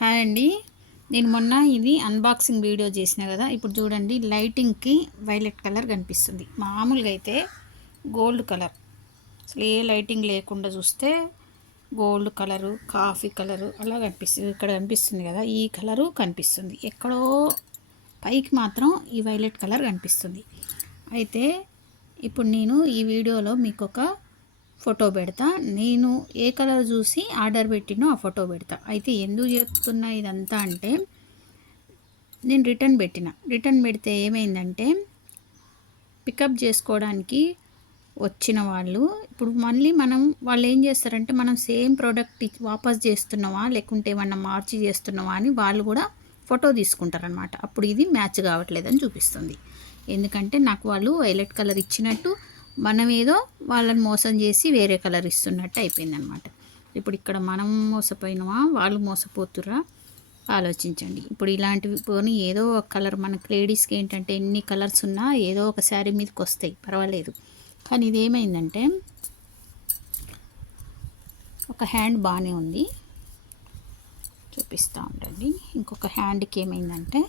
Hi అండి. నేను మొన్న ఇది అన్బాక్సింగ్ వీడియో చేసిన కదా. ఇప్పుడు చూడండి, లైటింగ్కి వైలెట్ కలర్ కనిపిస్తుంది. మామూలుగా అయితే గోల్డ్ కలర్, అసలు ఏ లైటింగ్ లేకుండా చూస్తే గోల్డ్ కలరు, కాఫీ కలరు అలా కనిపిస్తుంది. ఇక్కడ కనిపిస్తుంది కదా, ఈ కలరు కనిపిస్తుంది. ఎక్కడో పైకి మాత్రం ఈ వైలెట్ కలర్ కనిపిస్తుంది. అయితే ఇప్పుడు నేను ఈ వీడియోలో మీకు ఒక ఫోటో పెడతా. నేను ఏ కలర్ చూసి ఆర్డర్ పెట్టినో ఆ ఫోటో పెడతా. అయితే ఎందుకు చెప్తున్నా ఇదంతా అంటే, నేను రిటర్న్ పెడితే ఏమైందంటే, పికప్ చేసుకోవడానికి వచ్చిన వాళ్ళు ఇప్పుడు మళ్ళీ వాళ్ళు ఏం చేస్తారంటే, మనం సేమ్ ప్రోడక్ట్ వాపస్ చేస్తున్నావా లేకుంటే ఏమన్నా మార్చి చేస్తున్నావా అని వాళ్ళు కూడా ఫోటో తీసుకుంటారనమాట. అప్పుడు ఇది మ్యాచ్ కావట్లేదని చూపిస్తుంది. ఎందుకంటే నాకు వాళ్ళు వైలెట్ కలర్ ఇచ్చినట్టు, మనం ఏదో వాళ్ళని మోసం చేసి వేరే కలర్ ఇస్తున్నట్టు అయిపోయిందనమాట. ఇప్పుడు ఇక్కడ మనం మోసపోయినామా, వాళ్ళు మోసపోతురా ఆలోచించండి. ఇప్పుడు ఇలాంటివి పోనీ ఏదో ఒక కలర్, మనకు లేడీస్కి ఏంటంటే ఎన్ని కలర్స్ ఉన్నా ఏదో ఒక శారీ మీదకి వస్తాయి, పర్వాలేదు. కానీ ఇదేమైందంటే, ఒక హ్యాండ్ బాగానే ఉంది, చూపిస్తూ ఉండండి. ఇంకొక హ్యాండ్కి ఏమైందంటే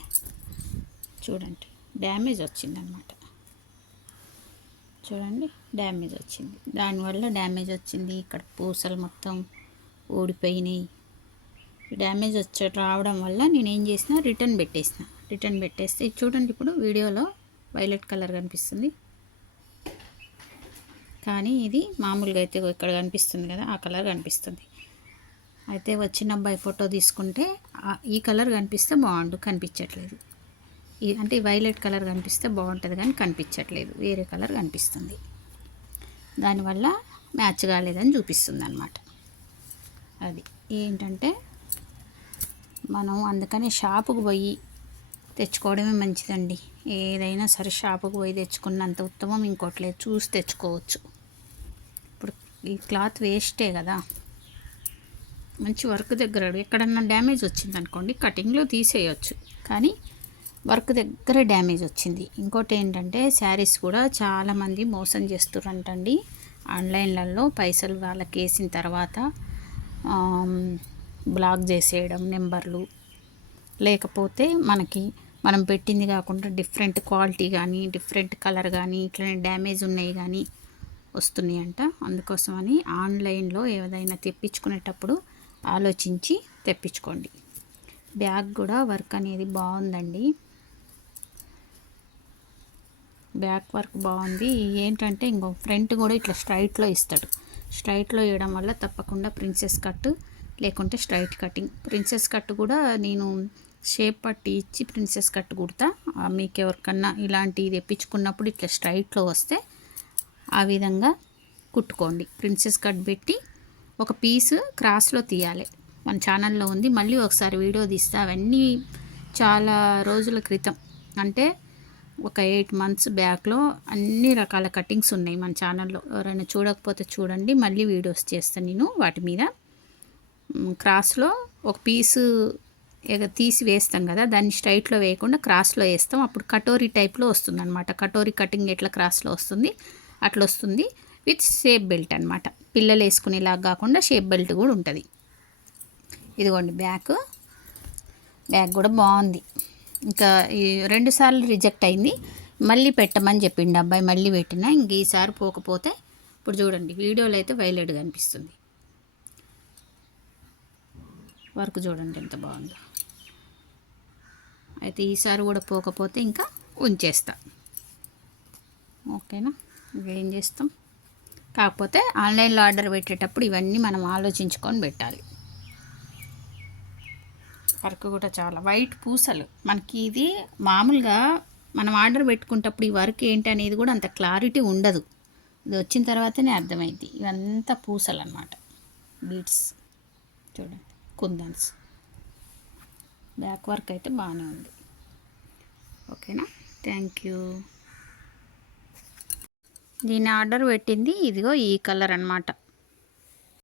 చూడండి, డ్యామేజ్ వచ్చిందనమాట. చూడండి, డ్యామేజ్ వచ్చింది. దానివల్ల డ్యామేజ్ వచ్చింది. ఇక్కడ పూసలు మొత్తం ఊడిపోయినాయి. డ్యామేజ్ రావడం వల్ల నేను ఏం చేసిన, రిటర్న్ పెట్టేస్తే చూడండి, ఇప్పుడు వీడియోలో వైలెట్ కలర్ కనిపిస్తుంది. కానీ ఇది మామూలుగా అయితే ఇక్కడ కనిపిస్తుంది కదా, ఆ కలర్ కనిపిస్తుంది. అయితే వచ్చిన అబ్బాయి ఫోటో తీసుకుంటే ఈ కలర్ కనిపిస్తే బాగుండు, కనిపించట్లేదు. అంటే వైలెట్ కలర్ కనిపిస్తే బాగుంటుంది కానీ కనిపించట్లేదు, వేరే కలర్ కనిపిస్తుంది. దానివల్ల మ్యాచ్ కాలేదని చూపిస్తుంది అన్నమాట. అది ఏంటంటే, మనం అందుకనే షాపుకు పోయి తెచ్చుకోవడమే మంచిదండి. ఏదైనా సరే షాపుకు పోయి తెచ్చుకున్నంత ఉత్తమం ఇంకోట్లేదు, చూసి తెచ్చుకోవచ్చు. ఇప్పుడు ఈ క్లాత్ వేస్టే కదా, మంచి వర్క్ దగ్గర ఎక్కడన్నా డ్యామేజ్ వచ్చిందనుకోండి కటింగ్లో తీసేయచ్చు, కానీ వర్క్ దగ్గర డ్యామేజ్ వచ్చింది. ఇంకోటి ఏంటంటే, శారీస్ కూడా చాలామంది మోసం చేస్తుర్రంటండి ఆన్లైన్లలో. పైసలు వాళ్ళకి వేసిన తర్వాత బ్లాక్ చేసేయడం నెంబర్లు, లేకపోతే మనం పెట్టింది కాకుండా డిఫరెంట్ క్వాలిటీ కానీ డిఫరెంట్ కలర్ కానీ ఇట్లనే డ్యామేజ్ ఉన్నాయి కానీ వస్తున్నాయంట. అందుకోసమని ఆన్లైన్లో ఏదైనా తెప్పించుకునేటప్పుడు ఆలోచించి తెప్పించుకోండి. బ్యాగ్ కూడా వర్క్ అనేది బాగుందండి, బ్యాక్ వర్క్ బాగుంది. ఏంటంటే ఇంకో ఫ్రంట్ కూడా ఇట్లా స్ట్రైట్లో ఇస్తాడు. స్ట్రైట్లో వేయడం వల్ల తప్పకుండా ప్రిన్సెస్ కట్ లేకుంటే స్ట్రైట్ కటింగ్. ప్రిన్సెస్ కట్ కూడా నేను షేప్ పట్టి ఇచ్చి ప్రిన్సెస్ కట్ కుడతా. మీకు ఎవరికన్నా ఇలాంటివి తెప్పించుకున్నప్పుడు ఇట్లా స్ట్రైట్లో వస్తే ఆ విధంగా కుట్టుకోండి. ప్రిన్సెస్ కట్ పెట్టి ఒక పీసు క్రాస్లో తీయాలి. మన ఛానల్లో ఉంది, మళ్ళీ ఒకసారి వీడియో తీస్తా. అవన్నీ చాలా రోజుల క్రితం, అంటే ఒక 8 months బ్యాక్లో అన్ని రకాల కటింగ్స్ ఉన్నాయి మన ఛానల్లో. ఎవరైనా చూడకపోతే చూడండి, మళ్ళీ వీడియోస్ చేస్తాను నేను వాటి మీద. క్రాస్లో ఒక పీసు తీసి వేస్తాం కదా, దాన్ని స్ట్రైట్లో వేయకుండా క్రాస్లో వేస్తాం. అప్పుడు కటోరీ టైప్లో వస్తుంది అనమాట. కటోరీ కటింగ్ ఎట్లా క్రాస్లో వస్తుంది అట్లా వస్తుంది, విత్ షేప్ బెల్ట్ అనమాట. పిల్లలు వేసుకునేలాగా కాకుండా షేప్ బెల్ట్ కూడా ఉంటుంది. ఇదిగోండి బ్యాగ్ కూడా బాగుంది. ఇంకా ఈ 2 సార్లు రిజెక్ట్ అయింది, మళ్ళీ పెట్టమని చెప్పిండు అబ్బాయి. మళ్ళీ పెట్టినా, ఇంక ఈసారి పోకపోతే. ఇప్పుడు చూడండి, వీడియోలో అయితే వైలెట్ కనిపిస్తుంది, వర్క్ చూడండి ఎంత బాగుందో. అయితే ఈసారి కూడా పోకపోతే ఇంకా ఉంచేస్తా, ఓకేనా. ఇంకేం చేస్తాం, కాకపోతే ఆన్లైన్లో ఆర్డర్ పెట్టేటప్పుడు ఇవన్నీ మనం ఆలోచించుకొని పెట్టాలి. వర్క్ కూడా చాలా వైట్ పూసలు. మనకి ఇది మామూలుగా మనం ఆర్డర్ పెట్టుకునేటప్పుడు ఈ వర్క్ ఏంటి అనేది కూడా అంత క్లారిటీ ఉండదు. ఇది వచ్చిన తర్వాతనే అర్థమైంది. ఇవంతా పూసలు అన్నమాట, బీడ్స్ చూడండి, కుందన్స్. బ్యాక్ వర్క్ అయితే బాగానే ఉంది, ఓకేనా. Thank you. దీన్ని ఆర్డర్ పెట్టింది ఇదిగో ఈ కలర్ అన్నమాట.